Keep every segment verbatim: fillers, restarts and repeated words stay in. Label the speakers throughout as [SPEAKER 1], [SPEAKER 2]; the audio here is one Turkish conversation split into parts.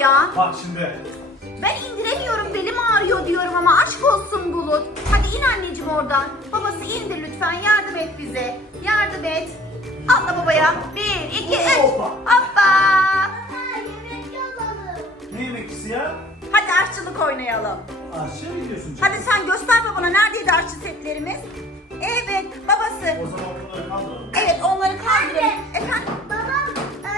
[SPEAKER 1] ya.
[SPEAKER 2] Bak şimdi.
[SPEAKER 1] Ben indiremiyorum, belim ağrıyor diyorum ama aşk olsun Bulut. Hadi in anneciğim oradan. Babası indir lütfen, yardım et bize. Yardım et. Atla babaya. Bir, iki, üç.
[SPEAKER 2] Hoppa.
[SPEAKER 1] Hoppa.
[SPEAKER 2] Ne yemekçisi ya?
[SPEAKER 1] Hadi aşçılık oynayalım.
[SPEAKER 2] Aşçıya mı gidiyorsun?
[SPEAKER 1] Hadi sen göster babana, neredeydi aşçı setlerimiz? Evet, babası.
[SPEAKER 2] O zaman bunları kaldıralım.
[SPEAKER 1] Evet, onları kaldırın. Efendim?
[SPEAKER 3] Babam e,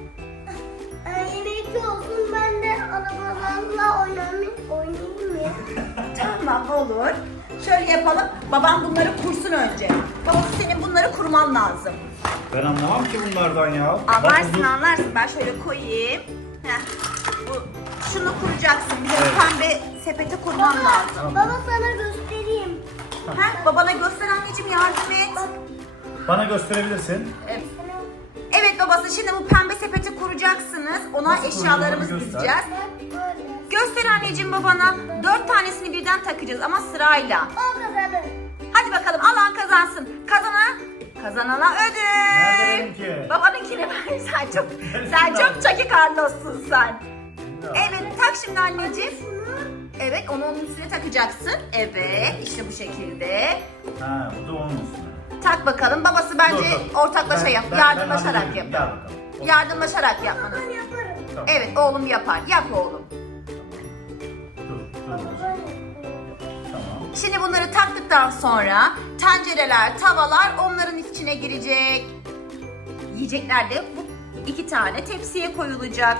[SPEAKER 3] e, yemekli olsun, ben de arabalarla oynayayım, oynayayım ya.
[SPEAKER 1] Tamam, olur. Şöyle yapalım. Babam bunları kursun önce. Babası senin bunları kurman lazım.
[SPEAKER 2] Ben anlamam ki bunlardan ya.
[SPEAKER 1] Anlarsın
[SPEAKER 2] Bak, bu-
[SPEAKER 1] anlarsın. Ben şöyle koyayım. Heh. Bu, şunu kuracaksın. Bir de
[SPEAKER 2] Evet.
[SPEAKER 1] pembe sepete kurman lazım.
[SPEAKER 3] Baba sana göstereyim.
[SPEAKER 1] Heh, babana göster anneciğim, yardım et.
[SPEAKER 2] Bana gösterebilirsin.
[SPEAKER 1] Evet. Evet babası, şimdi bu pembe sepeti kuracaksınız. Ona
[SPEAKER 2] Nasıl
[SPEAKER 1] eşyalarımızı
[SPEAKER 2] kurulduğunu göster.
[SPEAKER 1] dizeceğiz.
[SPEAKER 3] Bak böyle.
[SPEAKER 1] Göster anneciğim babana. Dört tanesini birden takacağız ama sırayla.
[SPEAKER 3] O kazanır.
[SPEAKER 1] Hadi bakalım, alan kazansın. Kazana, kazanana ödül.
[SPEAKER 2] Nerede benimki?
[SPEAKER 1] Babanınkini ver. Sen çok, sen çok Chucky Carlos'sun sen. Evet, tak şimdi anneciğim. Evet, onu onun üstüne takacaksın. Evet, işte bu şekilde.
[SPEAKER 2] Ha, bu da onun üstüne.
[SPEAKER 1] Tak bakalım. Babası bence
[SPEAKER 2] Dur, dur.
[SPEAKER 1] ortaklaşa
[SPEAKER 2] Ben-
[SPEAKER 1] yap.
[SPEAKER 2] ben-
[SPEAKER 1] Yardımlaşarak
[SPEAKER 2] ben hallederim.
[SPEAKER 1] yap.
[SPEAKER 2] Gel bakalım. Otur.
[SPEAKER 1] Yardımlaşarak yapmanız.
[SPEAKER 3] Ben yaparım.
[SPEAKER 2] Tamam.
[SPEAKER 1] Evet, oğlum yapar. Yap oğlum.
[SPEAKER 2] Dur, dur.
[SPEAKER 3] Baba
[SPEAKER 2] dur.
[SPEAKER 3] ben yapıyorum.
[SPEAKER 2] Tamam.
[SPEAKER 1] Şimdi bunları taktıktan sonra tencereler, tavalar onların içine girecek. Yiyecekler de bu iki tane tepsiye koyulacak.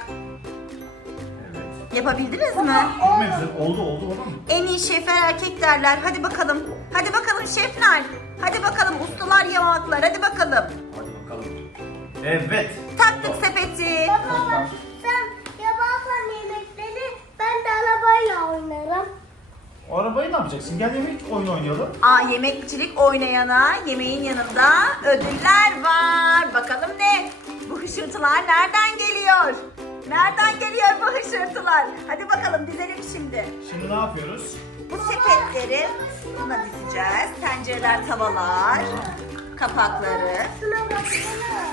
[SPEAKER 2] Evet.
[SPEAKER 1] Yapabildiniz mi?
[SPEAKER 2] Gitmek üzere. Oldu, oldu baba mı?
[SPEAKER 1] En iyi şefler erkek derler. Hadi bakalım. Hadi bakalım şefler. Hadi bakalım ustalar, yamaklar. Hadi bakalım.
[SPEAKER 2] Hadi bakalım. Evet.
[SPEAKER 1] Taktık sepeti.
[SPEAKER 3] Baba bak, sen yaparsan yemekleri, ben de arabayla oynarım.
[SPEAKER 2] O arabayı ne yapacaksın? Gel yemek oyun oynayalım.
[SPEAKER 1] Aa, yemekçilik oynayana yemeğin yanında ödüller var. Bakalım ne? Bu hışırtılar nereden geliyor? Nereden geliyor bu hışırtılar? Hadi bakalım, dizelim şimdi.
[SPEAKER 2] Şimdi ne yapıyoruz?
[SPEAKER 1] Bu sepetleri buna dizeceğiz. Tencereler, tavalar, kapakları.
[SPEAKER 3] Şuna baksana.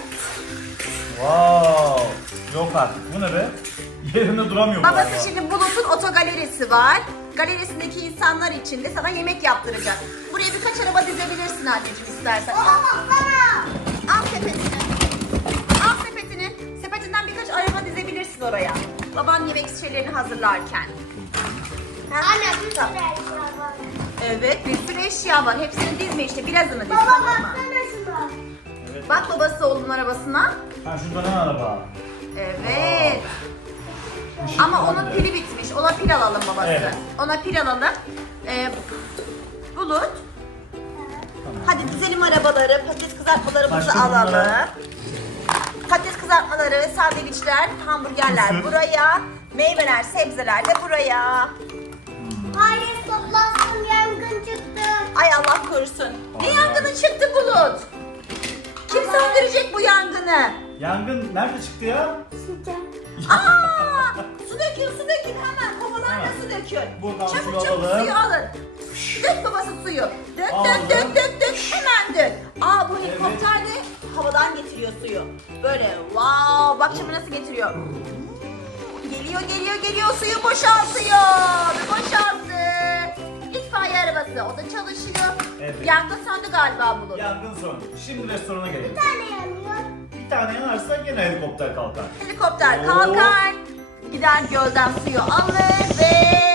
[SPEAKER 2] Wow. Yok artık. Bu ne be? Yerinde duramıyor bu araba.
[SPEAKER 1] Babası şimdi Bulut'un otogalerisi var. Galerisindeki insanlar için de sana yemek yaptıracak. Buraya birkaç araba dizebilirsin anneciğim istersen.
[SPEAKER 3] Baba baksana.
[SPEAKER 1] Al sepetini. Al sepetini. Sepetinden birkaç araba dizebilirsin oraya. Baban yemek şeylerini hazırlarken. Ha?
[SPEAKER 3] Anne bir
[SPEAKER 1] Tamam.
[SPEAKER 3] sürü eşya var.
[SPEAKER 1] Evet, bir sürü eşya var. Hepsini dizme işte. Birazını diz.
[SPEAKER 3] Baba
[SPEAKER 1] Tamam mı?
[SPEAKER 3] baksana şuna.
[SPEAKER 2] Evet.
[SPEAKER 1] Bak babası oğlunun arabasına.
[SPEAKER 2] Ha şurada ne araba?
[SPEAKER 1] Evet.
[SPEAKER 2] Işık
[SPEAKER 1] Ama
[SPEAKER 2] var
[SPEAKER 1] onun
[SPEAKER 2] bir de.
[SPEAKER 1] pili bitmiş. Ona pil alalım babası.
[SPEAKER 2] Evet.
[SPEAKER 1] Ona pil alalım. Ee, Bulut.
[SPEAKER 2] Tamam.
[SPEAKER 1] Hadi dizelim arabaları. Patates kızartmalarımızı
[SPEAKER 2] Başka
[SPEAKER 1] alalım.
[SPEAKER 2] bunlara.
[SPEAKER 1] Patates kızartmaları, sandviçler, hamburgerler
[SPEAKER 2] Mısır.
[SPEAKER 1] buraya. Meyveler, sebzeler de buraya.
[SPEAKER 3] Hayır toplansın, yangın çıktı.
[SPEAKER 1] Ay Allah korusun. Ne
[SPEAKER 2] Ay,
[SPEAKER 1] yangını çıktı Bulut? Kim söndürecek bu yangını?
[SPEAKER 2] Yangın nerede çıktı ya?
[SPEAKER 3] Sıcak.
[SPEAKER 1] Aa! Su dökün, su dökün hemen. Kovalarla
[SPEAKER 2] Hemen.
[SPEAKER 1] su dökün.
[SPEAKER 2] Buradan
[SPEAKER 1] çabuk
[SPEAKER 2] suyu
[SPEAKER 1] çabuk
[SPEAKER 2] alalım.
[SPEAKER 1] suyu alın. Dök babası suyu. Dök
[SPEAKER 2] Aldım.
[SPEAKER 1] dök dök dök dök. Hemen dök. Aa, bu helikopter de havadan getiriyor suyu. Böyle wow. Bak şimdi nasıl getiriyor. Geliyor geliyor geliyor, suyu boşaltıyor. Boşalttı. İtfaiye arabası, o da çalışıyor.
[SPEAKER 2] Evet.
[SPEAKER 1] Yangın söndü galiba Bulut.
[SPEAKER 2] Yangın söndü. Şimdi restorana gelelim.
[SPEAKER 3] Bir tane yanıyor.
[SPEAKER 2] Bir tane yanarsa gene helikopter kalkar.
[SPEAKER 1] Helikopter
[SPEAKER 2] Oo.
[SPEAKER 1] kalkar. Gider gölden suyu alır ve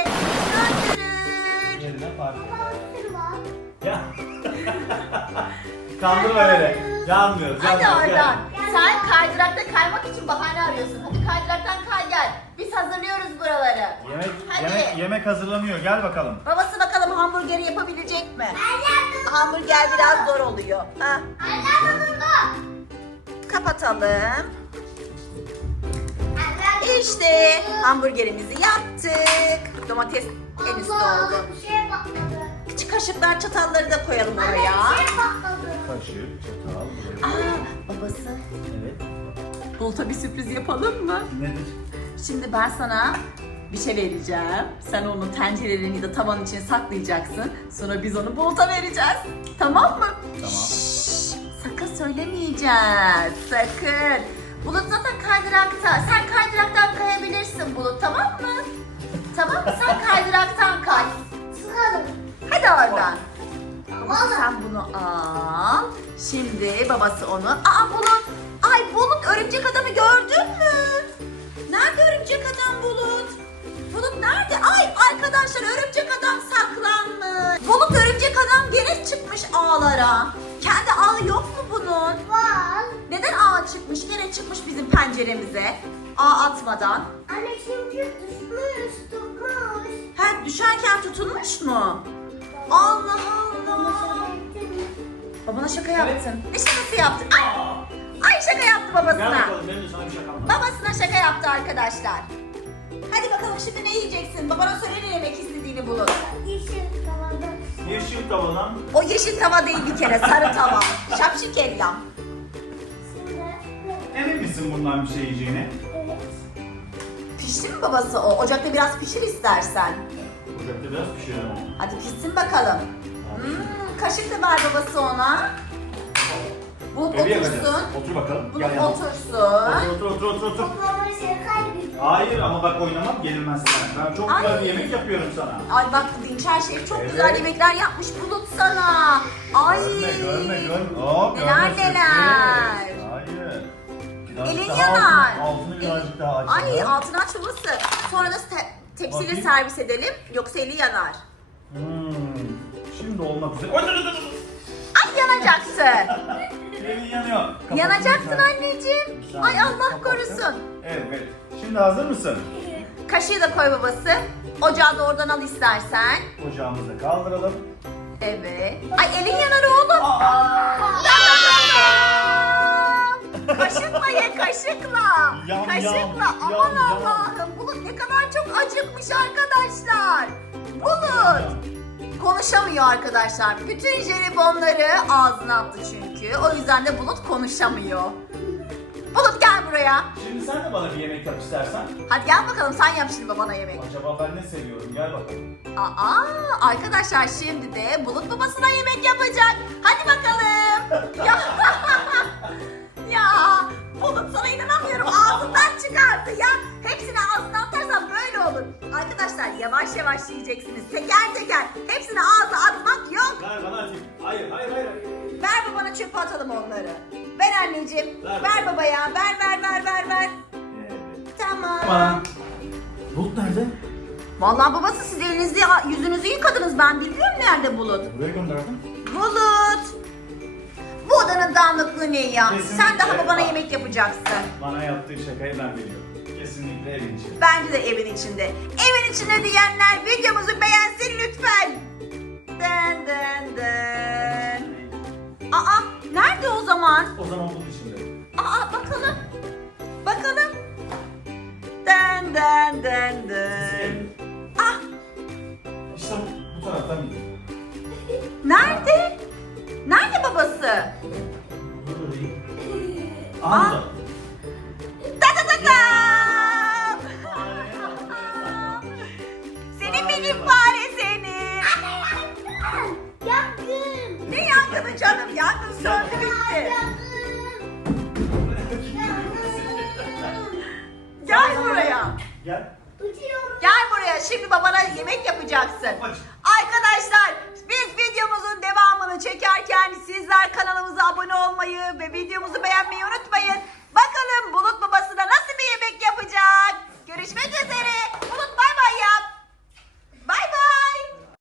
[SPEAKER 1] söndürür.
[SPEAKER 2] Yerine park eder.
[SPEAKER 3] Baba ısır var.
[SPEAKER 2] Ya. Kaldırma öyle. Yanmıyoruz.
[SPEAKER 1] Hadi
[SPEAKER 2] yanmıyoruz,
[SPEAKER 1] oradan.
[SPEAKER 2] gel.
[SPEAKER 1] Sen kaydırakta kaymak için bahane arıyorsun. Hadi kaydıraktan kay gel. Biz hazırlıyoruz buraları.
[SPEAKER 2] Yemek,
[SPEAKER 1] Hadi.
[SPEAKER 2] yemek, yemek hazırlanıyor. Gel bakalım.
[SPEAKER 1] Babası bakalım hamburgeri yapabilecek mi?
[SPEAKER 3] Ben yaptım.
[SPEAKER 1] Hamburger biraz zor oluyor. Ha.
[SPEAKER 3] Annem bulundu.
[SPEAKER 1] Kapatalım.
[SPEAKER 3] Annem
[SPEAKER 1] İşte hamburgerimizi yaptık. Domates en üstte
[SPEAKER 3] Allah,
[SPEAKER 1] oldu.
[SPEAKER 3] bir şey patladı.
[SPEAKER 1] Küçük kaşıklar, çatalları da koyalım
[SPEAKER 3] Anne
[SPEAKER 1] oraya.
[SPEAKER 3] bir şey patladı.
[SPEAKER 2] Kaşık, çatal.
[SPEAKER 1] Aa, babası.
[SPEAKER 2] Evet.
[SPEAKER 1] Bulut'a bir sürpriz yapalım mı?
[SPEAKER 2] Nedir?
[SPEAKER 1] Şimdi ben sana bir şey vereceğim. Sen onun tencerelerini de tavanın içine saklayacaksın. Sonra biz onu Bulut'a vereceğiz. Tamam mı?
[SPEAKER 2] Tamam.
[SPEAKER 1] Şşş, sakın söylemeyeceğiz. Sakın. Bulut zaten kaydırakta. Sen kaydıraktan kayabilirsin Bulut, tamam mı? Tamam mı? Sen kaydıraktan kay.
[SPEAKER 3] Sıkalım.
[SPEAKER 1] Hadi oradan. Babası
[SPEAKER 3] Vallahi.
[SPEAKER 1] sen bunu al. Şimdi babası onu. Aa Bulut. Ay Bulut, örümcek adamı gördün mü? Nerede örümcek adam Bulut? Bulut nerede? Ay arkadaşlar, örümcek adam saklanmış. Bulut, örümcek adam gene çıkmış ağlara. Kendi ağı yok mu bunun?
[SPEAKER 3] Var.
[SPEAKER 1] Neden ağa çıkmış? Gene çıkmış bizim penceremize. Ağ atmadan.
[SPEAKER 3] Anne çünkü düşmüş, tutmuş.
[SPEAKER 1] Ha, düşerken tutulmuş mu? Allah Allah. Babana şaka yaptın. Ne şakası yaptın? Ay, ay şaka yaptı
[SPEAKER 2] Gel
[SPEAKER 1] babasına.
[SPEAKER 2] bakalım, benim de sana bir şakam var.
[SPEAKER 1] Babasına şaka yaptı arkadaşlar. Hadi bakalım şimdi ne yiyeceksin? Babana söyle ne yemek istediğini Bulut.
[SPEAKER 3] Yeşil tavada.
[SPEAKER 2] Yeşil tavadan.
[SPEAKER 1] O yeşil tava değil bir kere, sarı tava. Şapşik Elyam.
[SPEAKER 3] Şimdi
[SPEAKER 2] Emin misin bundan bir şey yiyeceğine?
[SPEAKER 3] evet.
[SPEAKER 1] Pişti mi babası o? Ocakta biraz pişir istersen.
[SPEAKER 2] Ocakta biraz pişirelim.
[SPEAKER 1] Hadi pişsin bakalım. Hmm, kaşık da ver babası ona. Bulut
[SPEAKER 2] Evi yakacağız.
[SPEAKER 1] otursun.
[SPEAKER 2] Otur bakalım.
[SPEAKER 1] Bulut
[SPEAKER 2] Gel yanıma.
[SPEAKER 1] otursun.
[SPEAKER 2] Otur otur otur otur.
[SPEAKER 3] Toplama şaka gibi.
[SPEAKER 2] Hayır ama bak oynamam yenilmez sana. Ben çok güzel
[SPEAKER 1] Ay.
[SPEAKER 2] bir yemek yapıyorum sana.
[SPEAKER 1] Ay bak Dinçer Şef çok
[SPEAKER 2] Evet.
[SPEAKER 1] güzel yemekler yapmış Bulut sana. Ay.
[SPEAKER 2] Görme görme görme. Hop,
[SPEAKER 1] Neler
[SPEAKER 2] görme sürpriz.
[SPEAKER 1] neler.
[SPEAKER 2] Hayır. Birazcık
[SPEAKER 1] Elin
[SPEAKER 2] daha
[SPEAKER 1] yanar.
[SPEAKER 2] Altını, altını birazcık daha açalım.
[SPEAKER 1] Ay altını açılması. Sonra da te- tepsiyle
[SPEAKER 2] Bakayım.
[SPEAKER 1] servis edelim. Yoksa eli yanar.
[SPEAKER 2] Hmm. Şimdi olmak üzere. Oy, dur, dur, dur, dur.
[SPEAKER 1] Ay yanacaksın.
[SPEAKER 2] Elin yanıyor. Kapattım
[SPEAKER 1] Yanacaksın
[SPEAKER 2] sen.
[SPEAKER 1] anneciğim.
[SPEAKER 2] Bir saniye,
[SPEAKER 1] Ay Allah
[SPEAKER 2] kapattım.
[SPEAKER 1] korusun.
[SPEAKER 2] Evet. Şimdi hazır mısın?
[SPEAKER 1] Kaşığı da koy babası. Ocağı da oradan al istersen.
[SPEAKER 2] Ocağımızı da kaldıralım.
[SPEAKER 1] Evet. Ay elin yanar oğlum.
[SPEAKER 2] Aa!
[SPEAKER 1] Tamam. Kaşıkla ye, kaşıkla.
[SPEAKER 2] Yam,
[SPEAKER 1] Kaşıkla.
[SPEAKER 2] yam,
[SPEAKER 1] Aman
[SPEAKER 2] yam, yam.
[SPEAKER 1] Allah'ım. Bulut ne kadar çok acıkmış arkadaşlar. Bulut. Konuşamıyor arkadaşlar. Bütün jelibonları ağzına attı çünkü. O yüzden de Bulut konuşamıyor. Bulut gel buraya.
[SPEAKER 2] Şimdi sen de bana bir yemek yap istersen.
[SPEAKER 1] Hadi gel bakalım, sen yap şimdi babana yemek.
[SPEAKER 2] Acaba ben ne seviyorum? Gel bakalım.
[SPEAKER 1] Aa, arkadaşlar şimdi de Bulut babasına yemek yapacak. Hadi bakalım. Ya, ya Bulut sana inanamıyorum. Ağzından çıkardı ya. Hepsini ağzına atarsan böyle olur. Arkadaşlar yavaş yavaş yiyeceksiniz. Teker teker. Hepsini ağza atmak yok.
[SPEAKER 2] Ver bana atayım. Hayır hayır hayır.
[SPEAKER 1] Ver babana, çöpe atalım onları. Ver anneciğim.
[SPEAKER 2] Ver.
[SPEAKER 1] Ver babaya. Ver ver ver ver ver.
[SPEAKER 2] Evet.
[SPEAKER 1] Tamam.
[SPEAKER 2] Tamam. Bulut nerede?
[SPEAKER 1] Vallahi babası, siz elinizi yüzünüzü yıkadınız. Ben bilmiyorum nerede Bulut.
[SPEAKER 2] Buraya gönderdim.
[SPEAKER 1] Bulut. Bu odanın dağınıklığı ne ya?
[SPEAKER 2] Kesinlikle.
[SPEAKER 1] Sen daha babana yemek yapacaksın.
[SPEAKER 2] Bana yaptığı şakayı ben veriyorum. Kesinlikle evin içinde.
[SPEAKER 1] Bence de evin içinde. Evin içinde diyenler videomuzu beğensin lütfen. Dın dın dın. Aa, nerede o zaman?
[SPEAKER 2] O zaman bunun içinde.
[SPEAKER 1] Aa, bakalım. Bakalım. Dın dın dın dın. Ah,
[SPEAKER 2] İşte bu, bu taraftan gidiyor.
[SPEAKER 1] nerede? Nerede babası?
[SPEAKER 2] Aha burada.
[SPEAKER 1] Ta ta ta ta. Seni benim fare seni.
[SPEAKER 3] Yakın.
[SPEAKER 1] Ne yangını canım? Yangın söndü bitti. Gel buraya.
[SPEAKER 2] Gel.
[SPEAKER 3] Uçuyorum.
[SPEAKER 1] Gel buraya. Şimdi babana yemek yapacaksın.
[SPEAKER 2] Aç.
[SPEAKER 1] Arkadaşlar biz videomuzun devamını çekerken sizler kanalımıza abone olmayı ve videomuzu beğenmeyi unutmayın.